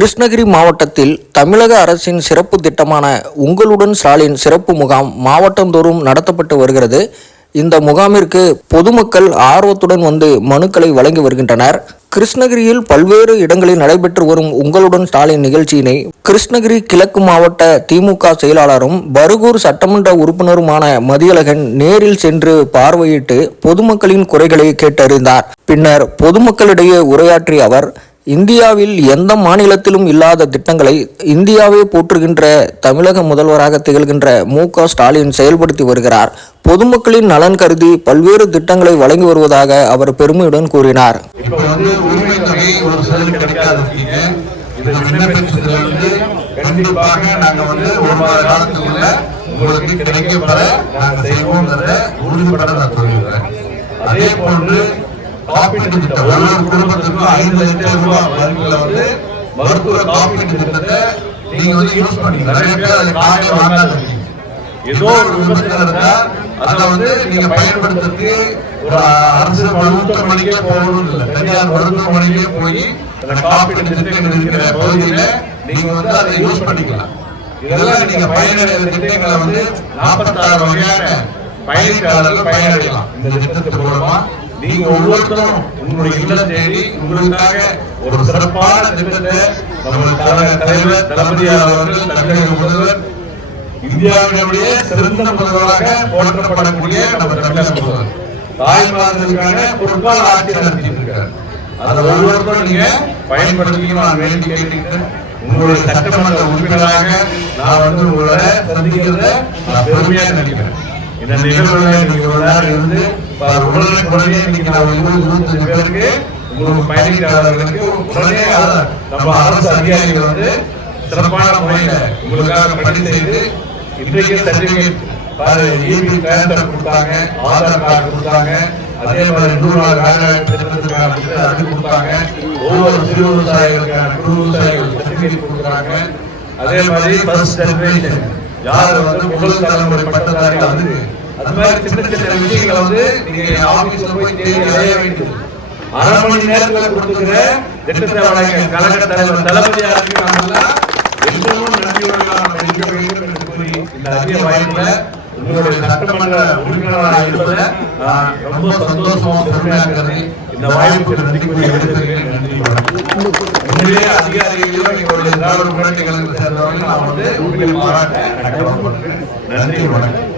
கிருஷ்ணகிரி மாவட்டத்தில் தமிழக அரசின் சிறப்பு திட்டமான உங்களுடன் ஸ்டாலின் சிறப்பு முகாம் மாவட்டந்தோறும் நடத்தப்பட்டு வருகிறது. இந்த முகாமிற்கு பொதுமக்கள் ஆர்வத்துடன் வந்து மனுக்களை வழங்கி வருகின்றனர். கிருஷ்ணகிரியில் பல்வேறு இடங்களில் நடைபெற்று வரும் உங்களுடன் ஸ்டாலின் நிகழ்ச்சியினை கிருஷ்ணகிரி கிழக்கு மாவட்ட திமுக செயலாளரும் பருகூர் சட்டமன்ற உறுப்பினருமான மதியழகன் நேரில் சென்று பார்வையிட்டு பொதுமக்களின் குறைகளை கேட்டறிந்தார். பின்னர் பொதுமக்களிடையே உரையாற்றிய அவர் இந்தியாவில் எந்த மாநிலத்திலும் இல்லாத திட்டங்களை இந்தியாவே போற்றுகின்ற தமிழக முதல்வராக திகழ்கின்ற மு ஸ்டாலின் செயல்படுத்தி வருகிறார். பொதுமக்களின் நலன் கருதி பல்வேறு திட்டங்களை வழங்கி வருவதாக அவர் பெருமையுடன் கூறினார். அதே போன்று காப்பீட்டு திட்டம். ஒவ்வொரு குடும்பத்துக்கும் ஐந்து லட்சம் ரூபாய் வந்து மருத்துவ காப்பீட்டு திட்டத்தை நீங்க வந்து யூஸ் பண்ணீங்க. நிறைய பேர் அதை கார்டே வாங்காதீங்க ஏதோ ஒரு விபத்து இருந்தா அதை வந்து நீங்க பயன்படுத்துறதுக்கு ஒரு அரசு மருத்துவமனைக்கே போகணும் இல்ல. தனியார் மருத்துவமனைக்கே போய் அந்த காப்பீட்டு திட்டங்கள் இருக்கிற பகுதியில நீங்க வந்து அதை யூஸ் பண்ணிக்கலாம். இதெல்லாம் நீங்க பயனடைய திட்டங்களை வந்து நாற்பத்தாறு வகையான பயணிக்காரர்கள் பயனடையலாம். இந்த திட்டத்தின் மூலமா நீங்க ஒவ்வொருத்தரும் உங்களுடைய இல்ல தேடி உங்களுக்காக ஒரு சிறப்பான திட்டத்தை நம்ம தலைவர் தளபதியார் அவர்கள் தமிழக முதல்வர் இந்தியாவினுடைய சிறந்த முதல்வராக போற்றப்படக்கூடிய நம்ம தமிழக முதல்வர். தாய்மார்களுக்கான பொறுப்பால் ஆட்சி நடத்திட்டு இருக்கிறார் அதை ஒவ்வொருத்தரும் நீங்க பயன்படுத்திக்கணும் நான் வேண்டி கேட்டுக்கிறேன் உங்களுடைய சட்டமன்ற உறுப்பினராக நான் வந்து உங்களை சந்திக்கிறத நான் பெருமையாக நினைக்கிறேன். இந்த நிகழ்வுல நீங்க ஒரு நேரம் இருந்து பாரு, உடனே உடனே இன்னைக்கு நான் இருபது இருபத்தஞ்சு பேருக்கு உங்களுக்கு பயணிக்காரர்களுக்கு உடனே அத- நம்ம அரசு அதிகாரிகள் வந்து சிறப்பான முறையில உங்களுக்காக பணி செய்து இன்றைக்கு சர்டிபிகேட் பாரு இபி கேலண்டர் கொடுத்தாங்க ஆதார் கார்டு கொடுத்தாங்க அதே மாதிரி நூறு நாள் வேலை திட்டத்துக்கான திட்ட அது கொடுத்தாங்க. ஒவ்வொரு சிறு விவசாயிகளுக்கான குறு விவசாயிகள் சர்டிபிகேட் கொடுக்குறாங்க. அதே மாதிரி ஃபர்ஸ்ட் ஜெனரேஷன் யார் வந்து முதல் தலைமுறை பட்டதாரிகள் வந்து அது மாதிரி சின்ன சின்ன விஷயங்களை வந்து நீங்க ஆபீஸ்ல போய் தேடி அடைய வேண்டும். அரை மணி நேரத்தில் கொடுத்துக்கிற திட்டத்தை கழக தலைவர் தளபதியா இருக்கிறாங்க எல்லோரும் நன்றியோடு நாம் இருக்க வேண்டும் என்று கூறி இந்த அரிய வாய்ப்புல உங்களுடைய சட்டமன்ற உறுப்பினராக இருப்பதை நான் ரொம்ப சந்தோஷமா பெருமையாகிறது இந்த வாய்ப்புக்கு நன்றி கூறி விடுத்திருக்கிறேன் நன்றி வணக்கம். அதிகாரிகளிலும் எங்களுடைய திராவிட முன்னேற்ற கழகத்தை சேர்ந்தவர்கள் நான் வந்து உண்மையில் பாராட்ட நன்றி வணக்கம்.